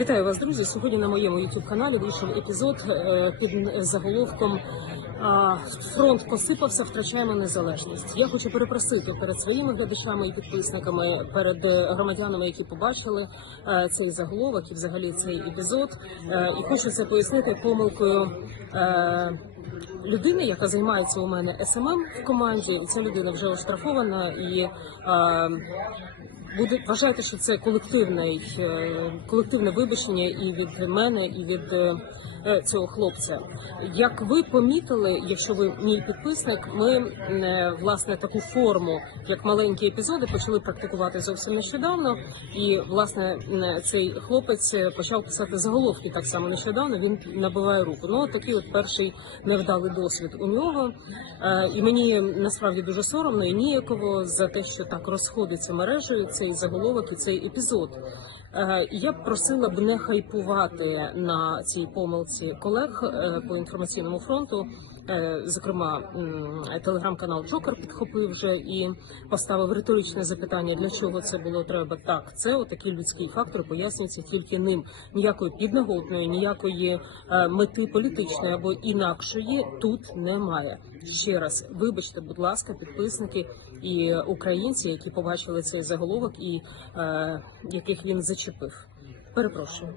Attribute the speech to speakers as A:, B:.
A: Вітаю вас, друзі. Сьогодні на моєму youtube каналі вийшов епізод е, під заголовком Фронт посипався, втрачаємо незалежність. Я хочу перепросити перед своїми глядачами і підписниками, перед е, громадянами, які побачили е, цей заголовок і взагалі цей епізод. Е, І хочу це пояснити помилкою. е, Людини, яка займається у мене СММ в команді, і ця людина вже оштрафована і е, буде вважайте, що це колективне, е, колективне вибачення і від мене, і від е, е, цього хлопця. Як ви помітили, якщо ви мій підписник, ми власне таку форму, як маленькі епізоди, почали практикувати зовсім нещодавно. І власне цей хлопець почав писати заголовки так само нещодавно. Він набиває руку. Ну от такий от перший невдалий досвід у нього. І мені насправді дуже соромно і ніяково за те, що так розходиться мережею цей заголовок і цей епізод. Е, Я б просила б не хайпувати на цій помилці колег е, по інформаційному фронту. Е, Зокрема, телеграм-канал Джокер підхопив вже і поставив риторичне запитання, для чого це було треба. Так, це отакий людський фактор пояснюється тільки ним. Ніякої підноготної, ніякої мети політичної або інакшої тут немає. Ще раз вибачте, будь ласка, підписники і українці, які побачили цей заголовок і е, яких він зачепив. Перепрошую.